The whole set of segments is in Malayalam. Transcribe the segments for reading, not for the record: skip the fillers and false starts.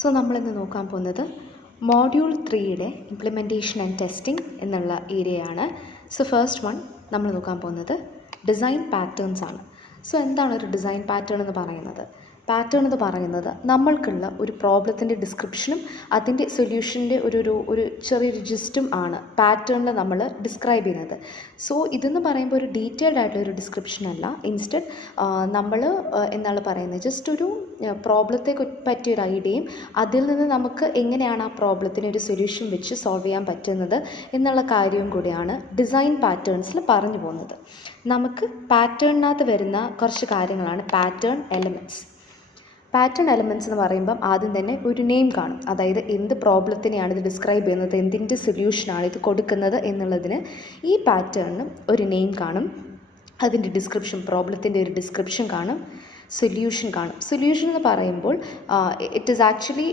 സോ നമ്മളിന്ന് നോക്കാൻ പോകുന്നത് മോഡ്യൂൾ 3യുടെ ഇംപ്ലിമെൻറ്റേഷൻ ആൻഡ് ടെസ്റ്റിംഗ് എന്നുള്ള ഏരിയയാണ്. സോ ഫസ്റ്റ് വൺ നമ്മൾ നോക്കാൻ പോകുന്നത് ഡിസൈൻ പാറ്റേൺസ് ആണ്. സോ എന്താണ് ഒരു ഡിസൈൻ പാറ്റേൺ എന്ന് പറയുന്നത്? പാറ്റേൺ എന്ന് പറയുന്നത് നമ്മൾക്കുള്ള ഒരു പ്രോബ്ലത്തിൻ്റെ ഡിസ്ക്രിപ്ഷനും അതിൻ്റെ സൊല്യൂഷൻ്റെ ഒരു ചെറിയൊരു ജിസ്റ്റും ആണ് പാറ്റേണിൽ നമ്മൾ ഡിസ്ക്രൈബ് ചെയ്യുന്നത്. സോ ഇതെന്ന് പറയുമ്പോൾ ഒരു ഡീറ്റെയിൽഡ് ആയിട്ടുള്ള ഒരു ഡിസ്ക്രിപ്ഷൻ അല്ല. ഇൻസ്റ്റഡ് നമ്മൾ എന്താണ് പറയുന്നത്, ജസ്റ്റ് ഒരു പ്രോബ്ലത്തെ പറ്റിയൊരു ഐഡിയയും അതിൽ നിന്ന് നമുക്ക് എങ്ങനെയാണ് ആ പ്രോബ്ലത്തിന് ഒരു സൊല്യൂഷൻ വെച്ച് സോൾവ് ചെയ്യാൻ പറ്റുന്നത് എന്നുള്ള കാര്യവും കൂടിയാണ് ഡിസൈൻ പാറ്റേൺസിൽ പറഞ്ഞു പോകുന്നത്. നമുക്ക് പാറ്റേണിനകത്ത് വരുന്ന കുറച്ച് കാര്യങ്ങളാണ് പാറ്റേൺ എലമെൻറ്റ്സ്. പാറ്റേൺ എലമെൻറ്റ്സ് എന്ന് പറയുമ്പം ആദ്യം തന്നെ ഒരു നെയിം കാണും, അതായത് എന്ത് പ്രോബ്ലത്തിനെയാണ് ഇത് ഡിസ്ക്രൈബ് ചെയ്യുന്നത്, എന്തിൻ്റെ സൊല്യൂഷനാണ് ഇത് കൊടുക്കുന്നത് എന്നുള്ളതിന് ഈ പാറ്റേണിന് ഒരു നെയിം കാണും, അതിൻ്റെ ഡിസ്ക്രിപ്ഷൻ, പ്രോബ്ലത്തിൻ്റെ ഒരു ഡിസ്ക്രിപ്ഷൻ കാണും, സൊല്യൂഷൻ കാണും. സൊല്യൂഷൻ എന്ന് പറയുമ്പോൾ ഇറ്റ് ഈസ് ആക്ച്വലി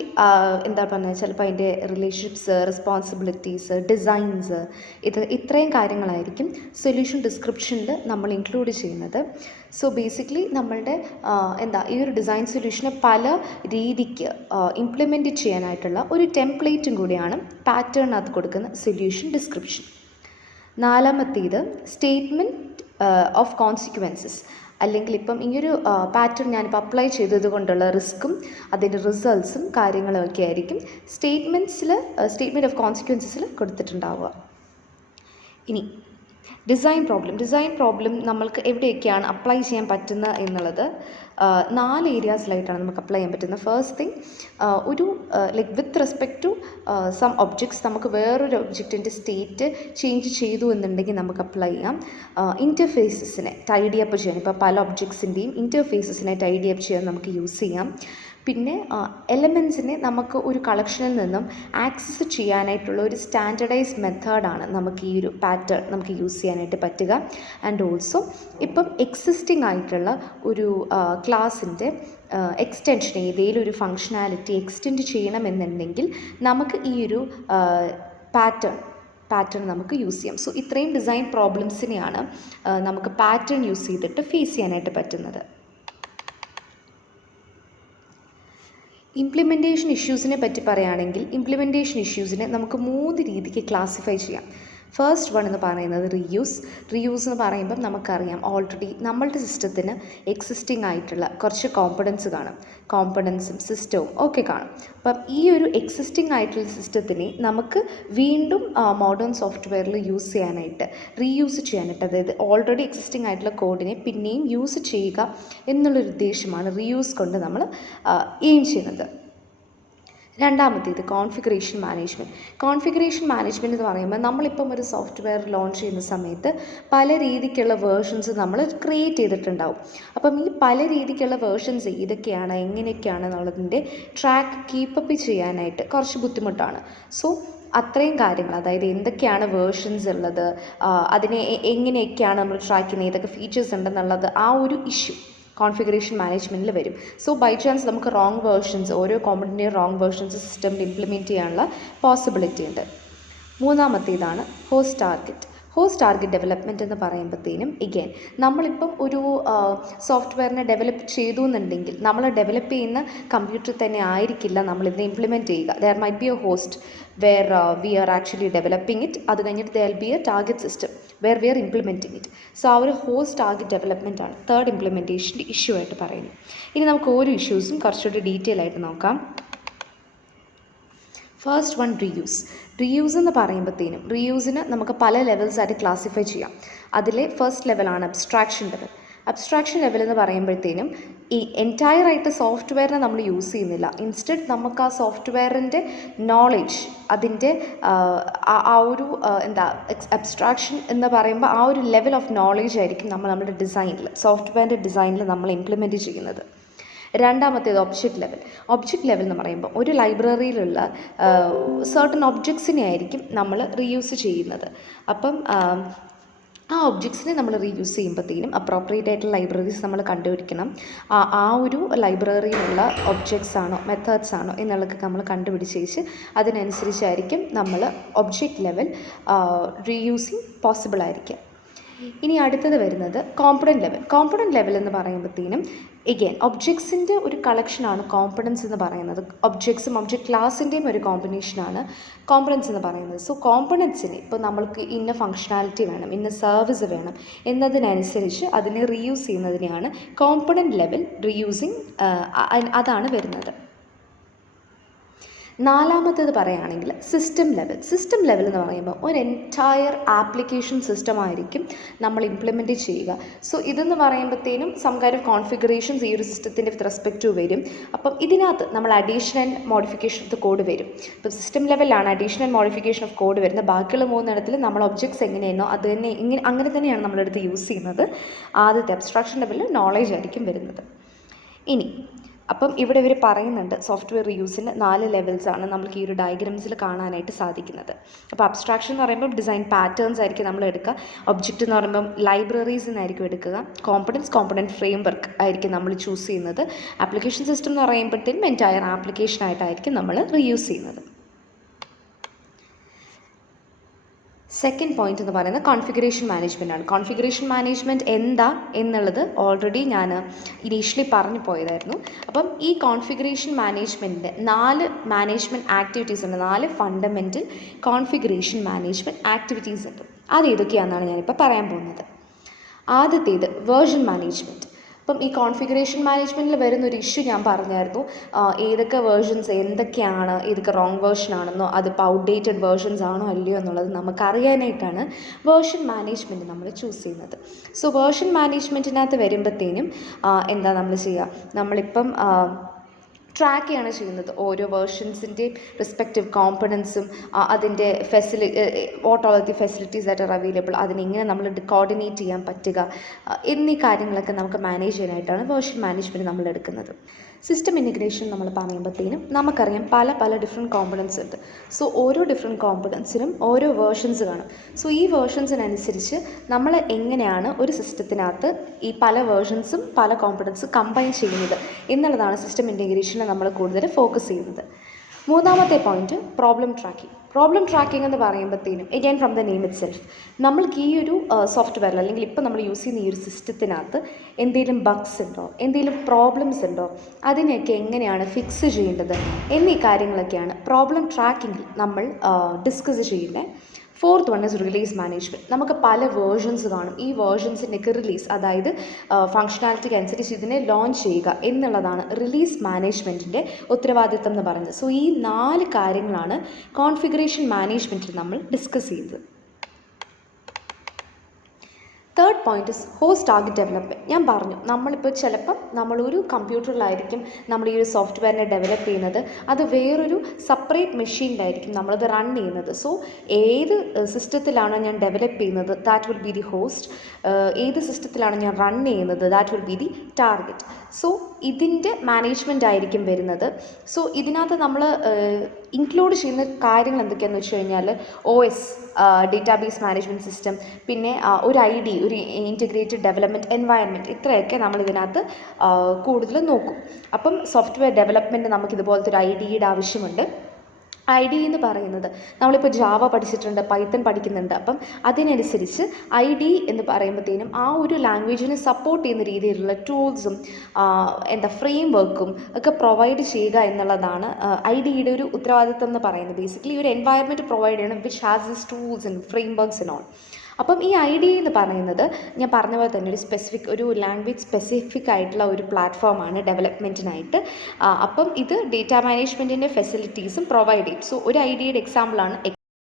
എന്താ പറയുക, ചിലപ്പോൾ അതിൻ്റെ റിലേഷൻഷിപ്സ്, റെസ്പോൺസിബിലിറ്റീസ്, ഡിസൈൻസ്, ഇത്രയും കാര്യങ്ങളായിരിക്കും സൊല്യൂഷൻ ഡിസ്ക്രിപ്ഷനിൽ നമ്മൾ ഇൻക്ലൂഡ് ചെയ്യുന്നത്. സോ ബേസിക്കലി നമ്മളുടെ ഈ ഒരു ഡിസൈൻ സൊല്യൂഷനെ പല രീതിക്ക് ഇംപ്ലിമെൻറ്റ് ചെയ്യാനായിട്ടുള്ള ഒരു ടെംപ്ലേറ്റും കൂടിയാണ് പാറ്റേണിനകത്ത് കൊടുക്കുന്ന സൊല്യൂഷൻ ഡിസ്ക്രിപ്ഷൻ. നാലാമത്തേത് സ്റ്റേറ്റ്മെൻറ്റ് ഓഫ് കോൺസിക്വൻസസ്, അല്ലെങ്കിൽ ഇപ്പം ഈയൊരു പാറ്റേൺ ഞാനിപ്പോൾ അപ്ലൈ ചെയ്തത് കൊണ്ടുള്ള റിസ്ക്കും അതിൻ്റെ റിസൾട്ട്സും കാര്യങ്ങളൊക്കെ ആയിരിക്കും സ്റ്റേറ്റ്മെൻറ്റ് ഓഫ് കോൺസിക്വൻസസിൽ കൊടുത്തിട്ടുണ്ടാവുക. ഇനി ഡിസൈൻ പ്രോബ്ലം നമ്മൾക്ക് എവിടെയൊക്കെയാണ് അപ്ലൈ ചെയ്യാൻ പറ്റുന്നത് എന്നുള്ളത് 4 ഏരിയാസിലായിട്ടാണ് നമുക്ക് അപ്ലൈ ചെയ്യാൻ പറ്റുന്നത്. ഫസ്റ്റ് തിങ്, ഒരു with respect to some objects, നമുക്ക് വേറൊരു ഒബ്ജക്റ്റിൻ്റെ സ്റ്റേറ്റ് ചേഞ്ച് ചെയ്തു എന്നുണ്ടെങ്കിൽ നമുക്ക് അപ്ലൈ ചെയ്യാം. ഇൻ്റർഫേസസിനെ ടൈഡി അപ്പ് ചെയ്യാൻ, ഇപ്പോൾ പല ഒബ്ജക്ട്സിൻ്റെയും ഇൻ്റർഫേസസിനെ ടൈഡി അപ്പ് ചെയ്യാൻ നമുക്ക് യൂസ് ചെയ്യാം. പിന്നെ എലമെൻസിനെ നമുക്ക് ഒരു കളക്ഷനിൽ നിന്നും ആക്സസ് ചെയ്യാനായിട്ടുള്ള ഒരു സ്റ്റാൻഡർഡൈസ്ഡ് മെത്തേഡാണ് നമുക്ക് ഈ ഒരു പാറ്റേൺ നമുക്ക് യൂസ് ചെയ്യാനായിട്ട് പറ്റുക. ആൻഡ് ഓൾസോ ഇപ്പം എക്സിസ്റ്റിംഗ് ആയിട്ടുള്ള ഒരു ക്ലാസ്സിൻ്റെ എക്സ്റ്റൻഷൻ, ഏതെങ്കിലും ഒരു ഫങ്ഷനാലിറ്റി എക്സ്റ്റെൻഡ് ചെയ്യണമെന്നുണ്ടെങ്കിൽ നമുക്ക് ഈ ഒരു പാറ്റേൺ നമുക്ക് യൂസ് ചെയ്യാം. സോ ഇത്രയും ഡിസൈൻ പ്രോബ്ലംസിനെയാണ് നമുക്ക് പാറ്റേൺ യൂസ് ചെയ്തിട്ട് ഫേസ് ചെയ്യാനായിട്ട് പറ്റുന്നത്. ഇംപ്ലിമെൻറ്റേഷൻ ഇഷ്യൂസിനെ പറ്റി പറയുകയാണെങ്കിൽ ഇംപ്ലിമെൻറ്റേഷൻ ഇഷ്യൂസിനെ നമുക്ക് 3 രീതിക്ക് ക്ലാസിഫൈ ചെയ്യാം. ഫസ്റ്റ് വൺ എന്ന് പറയുന്നത് റീയൂസ് എന്ന് പറയുമ്പം നമുക്കറിയാം, ഓൾറെഡി നമ്മളുടെ സിസ്റ്റത്തിന് എക്സിസ്റ്റിംഗ് ആയിട്ടുള്ള കുറച്ച് കോമ്പണൻസ് കാണും, കോമ്പണൻസും സിസ്റ്റവും ഒക്കെ കാണും. അപ്പം ഈ ഒരു എക്സിസ്റ്റിംഗ് ആയിട്ടുള്ള സിസ്റ്റത്തിനെ നമുക്ക് വീണ്ടും മോഡേൺ സോഫ്റ്റ്വെയറിൽ യൂസ് ചെയ്യാനായിട്ട്, റീയൂസ് ചെയ്യാനായിട്ട്, അതായത് ഓൾറെഡി എക്സിസ്റ്റിംഗ് ആയിട്ടുള്ള കോഡിനെ പിന്നെയും യൂസ് ചെയ്യുക എന്നുള്ളൊരു ഉദ്ദേശമാണ് റീയൂസ് കൊണ്ട് നമ്മൾ എയിം ചെയ്യുന്നത്. രണ്ടാമത്തേത് കോൺഫിഗറേഷൻ മാനേജ്മെൻറ്റ് എന്ന് പറയുമ്പോൾ നമ്മളിപ്പം ഒരു സോഫ്റ്റ്വെയർ ലോഞ്ച് ചെയ്യുന്ന സമയത്ത് പല രീതിക്കുള്ള വേർഷൻസ് നമ്മൾ ക്രിയേറ്റ് ചെയ്തിട്ടുണ്ടാവും. അപ്പം ഈ പല രീതിക്കുള്ള വേർഷൻസ് ഏതൊക്കെയാണ്, എങ്ങനെയൊക്കെയാണ് എന്നുള്ളതിൻ്റെ ട്രാക്ക് കീപ്പപ്പ് ചെയ്യാനായിട്ട് കുറച്ച് ബുദ്ധിമുട്ടാണ്. സോ അത്രയും കാര്യങ്ങൾ, അതായത് എന്തൊക്കെയാണ് വേർഷൻസ് ഉള്ളത്, അതിനെ എങ്ങനെയൊക്കെയാണ് നമ്മൾ ട്രാക്ക് ചെയ്യുന്നത്, ഏതൊക്കെ ഫീച്ചേഴ്സ് ഉണ്ടെന്നുള്ളത്, ആ ഒരു ഇഷ്യൂ കോൺഫിഗറേഷൻ മാനേജ്മെൻറ്റിൽ വരും. സോ ബൈ ചാൻസ് നമുക്ക് റോങ് വേർഷൻസ്, ഓരോ കോമ്പണൻറ്റിൻ്റെയും റോങ് വേർഷൻസ് സിസ്റ്റമിൽ ഇംപ്ലിമെൻറ്റ് ചെയ്യാനുള്ള പോസിബിലിറ്റി ഉണ്ട്. മൂന്നാമത്തേതാണ് ഹോസ്റ്റ് ടാർഗറ്റ് ഡെവലപ്മെൻറ്റ് എന്ന് പറയുമ്പോഴത്തേനും എഗെയിൻ നമ്മളിപ്പം ഒരു സോഫ്റ്റ്വെയറിനെ ഡെവലപ്പ് ചെയ്തു എന്നുണ്ടെങ്കിൽ നമ്മൾ ഡെവലപ്പ് ചെയ്യുന്ന കമ്പ്യൂട്ടർ തന്നെ ആയിരിക്കില്ല നമ്മളിത് ഇംപ്ലിമെൻറ്റ് ചെയ്യുക. There might be a host where we are actually developing it, അത് കഴിഞ്ഞിട്ട് there will be a target system where we are implementing it. So ആ ഒരു ഹോസ്റ്റ് ടാർഗറ്റ് ഡെവലപ്മെൻറ്റ് ആണ് തേർഡ് ഇംപ്ലിമെൻറ്റേഷൻ്റെ ഇഷ്യൂ ആയിട്ട് പറയുന്നത്. ഇനി നമുക്ക് ഓരോ ഇഷ്യൂസും കുറച്ചുകൂടി ഡീറ്റെയിൽ ആയിട്ട് നോക്കാം. ഫസ്റ്റ് വൺ, റീയൂസ് എന്ന് പറയുമ്പോഴത്തേനും റീയൂസിന് നമുക്ക് പല ലെവൽസായിട്ട് ക്ലാസിഫൈ ചെയ്യാം. അതിലെ ഫസ്റ്റ് ലെവലാണ് അബ്സ്ട്രാക്ഷൻ ലെവൽ എന്ന് പറയുമ്പോഴത്തേനും ഈ എൻറ്റയർ ആയിട്ട് സോഫ്റ്റ്വെയറിനെ നമ്മൾ യൂസ് ചെയ്യുന്നില്ല. ഇൻസ്റ്റഡ് നമുക്ക് ആ സോഫ്റ്റ്വെയറിൻ്റെ നോളേജ്, അതിൻ്റെ ആ ഒരു അബ്സ്ട്രാക്ഷൻ എന്ന് പറയുമ്പോൾ ആ ഒരു ലെവൽ ഓഫ് നോളേജ് ആയിരിക്കും നമ്മുടെ ഡിസൈനിൽ, സോഫ്റ്റ്വെയറിൻ്റെ ഡിസൈനിൽ നമ്മൾ ഇംപ്ലിമെൻറ്റ് ചെയ്യുന്നത്. രണ്ടാമത്തേത് ഒബ്ജക്റ്റ് ലെവൽ എന്ന് പറയുമ്പോൾ ഒരു ലൈബ്രറിയിലുള്ള സർട്ടൺ ഒബ്ജക്ട്സിനെ ആയിരിക്കും നമ്മൾ റീയൂസ് ചെയ്യുന്നത്. അപ്പം ആ ഒബ്ജക്ട്സിനെ നമ്മൾ റീയൂസ് ചെയ്യുമ്പോഴത്തേനും അപ്രോപ്രിയേറ്റ് ആയിട്ടുള്ള ലൈബ്രറീസ് നമ്മൾ കണ്ടുപിടിക്കണം. ആ ഒരു ലൈബ്രറിയിലുള്ള ഒബ്ജക്ട്സ് ആണോ മെത്തേഡ്സ് ആണോ എന്നുള്ളതൊക്കെ നമ്മൾ കണ്ടുപിടിച്ച് അതിനനുസരിച്ചായിരിക്കും നമ്മൾ ഒബ്ജക്റ്റ് ലെവൽ റീയൂസിങ് പോസിബിൾ ആയിരിക്കും. ഇനി അടുത്തത് വരുന്നത് കോമ്പണൻറ്റ് ലെവൽ എന്ന് പറയുമ്പോഴത്തേനും എഗെയിൻ ഒബ്ജക്ട്സിൻ്റെ ഒരു കളക്ഷനാണ് കോമ്പണൻസ് എന്ന് പറയുന്നത്. ഒബ്ജക്ട്സും ഒബ്ജക്റ്റ് ക്ലാസിൻ്റെയും ഒരു കോമ്പിനേഷനാണ് കോമ്പണൻസ് എന്ന് പറയുന്നത്. സോ കോമ്പണൻസിന് ഇപ്പോൾ നമ്മൾക്ക് ഇന്ന ഫങ്ഷനാലിറ്റി വേണം, ഇന്ന സർവീസ് വേണം എന്നതിനനുസരിച്ച് അതിനെ റീയൂസ് ചെയ്യുന്നതിനെയാണ് കോമ്പണൻറ്റ് ലെവൽ റീയൂസിങ്, അതാണ് വരുന്നത്. നാലാമത്തേത് പറയുകയാണെങ്കിൽ സിസ്റ്റം ലെവൽ എന്ന് പറയുമ്പോൾ ഒരു എൻറ്റയർ ആപ്ലിക്കേഷൻ സിസ്റ്റം ആയിരിക്കും നമ്മൾ ഇംപ്ലിമെൻറ്റ് ചെയ്യുക. സോ ഇതെന്ന് പറയുമ്പോഴത്തേനും സം കൈൻഡ് ഓഫ് കോൺഫിഗറേഷൻസ് ഈ ഒരു സിസ്റ്റത്തിൻ്റെ വിത്ത് റെസ്പെക്ട് ടു വരും. അപ്പം ഇതിനകത്ത് നമ്മൾ addition and modification of the code വരും. ഇപ്പോൾ സിസ്റ്റം ലെവലിലാണ് addition and modification of code വരുന്നത്. ബാക്കിയുള്ള മൂന്നിടത്തിൽ നമ്മൾ ഒബ്ജക്ട്സ് എങ്ങനെയാണോ അത് തന്നെ അങ്ങനെ തന്നെയാണ് നമ്മളെടുത്ത് യൂസ് ചെയ്യുന്നത്. ആദ്യത്തെ അബ്സ്ട്രാക്ഷൻ ലെവലിൽ നോളേജ് ആയിരിക്കും വരുന്നത്. ഇനി അപ്പം ഇവിടെ ഇവർ പറയുന്നുണ്ട് സോഫ്റ്റ്വെയർ റീയൂസിന് 4 ലെവൽസാണ് നമുക്ക് ഈ ഒരു ഡയഗ്രാംസിൽ കാണാനായിട്ട് സാധിക്കുന്നത്. അപ്പോൾ അബ്സ്ട്രാക്ഷൻ എന്ന് പറയുമ്പോൾ ഡിസൈൻ പാറ്റേൺസ് ആയിരിക്കും നമ്മൾ എടുക്കുക. ഒബ്ജക്റ്റ് എന്ന് പറയുമ്പം ലൈബ്രറീസ് എന്നായിരിക്കും എടുക്കുക. കോമ്പണൻറ്റ് ഫ്രെയിംവർക്ക് ആയിരിക്കും നമ്മൾ ചൂസ് ചെയ്യുന്നത്. ആപ്ലിക്കേഷൻ സിസ്റ്റം എന്ന് പറയുമ്പോഴത്തേനും എൻറ്റയർ ആപ്ലിക്കേഷനായിട്ടായിരിക്കും നമ്മൾ റീയൂസ് ചെയ്യുന്നത്. സെക്കൻഡ് പോയിന്റ് എന്ന് പറയുന്നത് കോൺഫിഗറേഷൻ മാനേജ്മെൻ്റ് ആണ്. കോൺഫിഗറേഷൻ മാനേജ്മെൻറ്റ് എന്താ എന്നുള്ളത് ഓൾറെഡി ഞാൻ ഇനീഷ്യലി പറഞ്ഞു പോയതായിരുന്നു. അപ്പം ഈ കോൺഫിഗറേഷൻ മാനേജ്മെൻറ്റിൻ്റെ 4 മാനേജ്മെൻറ്റ് ആക്ടിവിറ്റീസ് ഉണ്ട്. 4 ഫണ്ടമെൻ്റൽ കോൺഫിഗറേഷൻ മാനേജ്മെൻറ്റ് ആക്ടിവിറ്റീസ് ഉണ്ട്. അത് ഏതൊക്കെയാണെന്നാണ് ഞാനിപ്പോൾ പറയാൻ പോകുന്നത്. ആദ്യത്തേത് വേർഷൻ മാനേജ്മെൻറ്റ്. അപ്പം ഈ കോൺഫിഗറേഷൻ മാനേജ്മെൻറ്റിൽ വരുന്നൊരു ഇഷ്യൂ ഞാൻ പറഞ്ഞായിരുന്നു. ഏതൊക്കെ വേർഷൻസ് എന്തൊക്കെയാണ്, ഏതൊക്കെ റോങ് വേർഷൻ ആണെന്നോ അതിപ്പോൾ ഔട്ട്ഡേറ്റഡ് വേർഷൻസ് ആണോ അല്ലയോ എന്നുള്ളത് നമുക്കറിയാനായിട്ടാണ് വേർഷൻ മാനേജ്മെൻറ്റ് നമ്മൾ ചൂസ് ചെയ്യുന്നത്. സോ വേർഷൻ മാനേജ്മെൻറ്റിനകത്ത് വരുമ്പോഴത്തേനും എന്താ നമ്മൾ ചെയ്യുക, നമ്മളിപ്പം ട്രാക്ക് ചെയ്യാണ് ചെയ്യുന്നത് ഓരോ വേർഷൻസിൻ്റെയും റെസ്പെക്റ്റീവ് കോമ്പണൻസും അതിൻ്റെ what all the facilities that are available, അതിനെങ്ങനെ നമ്മൾ കോർഡിനേറ്റ് ചെയ്യാൻ പറ്റുക എന്നീ കാര്യങ്ങളൊക്കെ നമുക്ക് മാനേജ് ചെയ്യാനായിട്ടാണ് വേർഷൻ മാനേജ്മെൻറ്റ് നമ്മൾ എടുക്കുന്നത്. സിസ്റ്റം ഇൻറ്റഗ്രേഷൻ നമ്മൾ പറയുമ്പോഴത്തേനും നമുക്കറിയാം പല ഡിഫറെൻറ്റ് കോമ്പണൻസ് ഉണ്ട്. സോ ഓരോ ഡിഫറെൻറ്റ് കോമ്പണൻസിനും ഓരോ വേർഷൻസ് കാണും. സോ ഈ വേർഷൻസിനനുസരിച്ച് നമ്മൾ എങ്ങനെയാണ് ഒരു സിസ്റ്റത്തിനകത്ത് ഈ പല വേർഷൻസും പല കോമ്പണൻസും കമ്പൈൻ ചെയ്യുന്നത് എന്നുള്ളതാണ് സിസ്റ്റം ഇൻറ്റഗ്രേഷനിൽ നമ്മൾ കൂടുതൽ ഫോക്കസ് ചെയ്യുന്നത്. മൂന്നാമത്തെ പോയിന്റ് പ്രോബ്ലം ട്രാക്കിംഗ് എന്ന് പറയുമ്പോഴത്തേനും again from the name it self, നമ്മൾക്ക് ഈ ഒരു സോഫ്റ്റ്വെയറിൽ അല്ലെങ്കിൽ ഇപ്പോൾ നമ്മൾ യൂസ് ചെയ്യുന്ന ഈ ഒരു സിസ്റ്റത്തിനകത്ത് എന്തെങ്കിലും ബഗ്സ് ഉണ്ടോ, എന്തെങ്കിലും പ്രോബ്ലംസ് ഉണ്ടോ, അതിനെയൊക്കെ എങ്ങനെയാണ് ഫിക്സ് ചെയ്യേണ്ടത് എന്നീ കാര്യങ്ങളൊക്കെയാണ് പ്രോബ്ലം ട്രാക്കിങ്ങിൽ നമ്മൾ ഡിസ്കസ് ചെയ്യുന്നത്. Fourth one is release management. നമുക്ക് പല വേർഷൻസ് കാണും. ഈ വേർഷൻസിൻ്റെയൊക്കെ റിലീസ്, അതായത് ഫങ്ഷനാലിറ്റിക്ക് അനുസരിച്ച് ഇതിനെ ലോഞ്ച് ചെയ്യുക എന്നുള്ളതാണ് റിലീസ് മാനേജ്മെൻറ്റിൻ്റെ ഉത്തരവാദിത്തം എന്ന് പറയുന്നത്. സോ ഈ 4 കാര്യങ്ങളാണ് കോൺഫിഗറേഷൻ മാനേജ്മെൻറ്റിൽ നമ്മൾ ഡിസ്കസ് ചെയ്തത്. Third point is host target development. ഞാൻ പറഞ്ഞു നമ്മളിപ്പോൾ ചിലപ്പം നമ്മളൊരു കമ്പ്യൂട്ടറിലായിരിക്കും നമ്മൾ ഈ ഒരു സോഫ്റ്റ്വെയറിനെ ഡെവലപ്പ് ചെയ്യുന്നത്, അത് വേറൊരു സെപ്പറേറ്റ് മെഷീനിലായിരിക്കും നമ്മളത് റൺ ചെയ്യുന്നത്. സോ ഏത് സിസ്റ്റത്തിലാണോ ഞാൻ ഡെവലപ്പ് ചെയ്യുന്നത് that will be the host, ഏത് സിസ്റ്റത്തിലാണോ ഞാൻ റൺ ചെയ്യുന്നത് that will be the target. So ഇതിൻ്റെ മാനേജ്മെൻ്റ് ആയിരിക്കും വരുന്നത്. സോ ഇതിനകത്ത് നമ്മൾ ഇൻക്ലൂഡ് ചെയ്യുന്ന കാര്യങ്ങൾ എന്തൊക്കെയാണെന്ന് വെച്ച് കഴിഞ്ഞാൽ OS ഡേറ്റാബേസ് മാനേജ്മെൻറ്റ് സിസ്റ്റം, പിന്നെ ഒരു ID, ഒരു ഇൻറ്റഗ്രേറ്റഡ് ഡെവലപ്മെൻറ്റ് എൻവയൺമെൻറ്റ്, ഇത്രയൊക്കെ നമ്മൾ ഇതിനകത്ത് കൂടുതൽ നോക്കും. അപ്പം സോഫ്റ്റ്വെയർ ഡെവലപ്മെൻറ്റ് നമുക്ക് ഇതുപോലത്തെ ഒരു IDയുടെ ആവശ്യമുണ്ട്. ID എന്ന് പറയുന്നത് നമ്മളിപ്പോൾ ജാവ പഠിച്ചിട്ടുണ്ട്, പൈത്തൺ പഠിക്കുന്നുണ്ട്. അപ്പം അതിനനുസരിച്ച് ID എന്ന് പറയുമ്പോഴത്തേനും ആ ഒരു ലാംഗ്വേജിനെ സപ്പോർട്ട് ചെയ്യുന്ന രീതിയിലുള്ള ടൂൾസും ഫ്രെയിം വർക്കും ഒക്കെ പ്രൊവൈഡ് ചെയ്യുക എന്നുള്ളതാണ് IDയുടെ ഒരു ഉത്തരവാദിത്തം എന്ന് പറയുന്നത്. ബേസിക്കലി ഒരു എൻവയൺമെൻറ്റ് പ്രൊവൈഡ് ചെയ്യണം which has this tools and frame works and all. അപ്പം ഈ ID എന്ന് പറയുന്നത് ഞാൻ പറഞ്ഞ പോലെ തന്നെ ഒരു ലാംഗ്വേജ് സ്പെസിഫിക് ആയിട്ടുള്ള ഒരു പ്ലാറ്റ്ഫോമാണ് ഡെവലപ്മെൻറ്റിനായിട്ട്. അപ്പം ഇത് ഡേറ്റ മാനേജ്മെൻറ്റിൻ്റെ ഫെസിലിറ്റീസും പ്രൊവൈഡ് ചെയ്യും. സോ ഒരു IDയുടെ എക്സാമ്പിളാണ്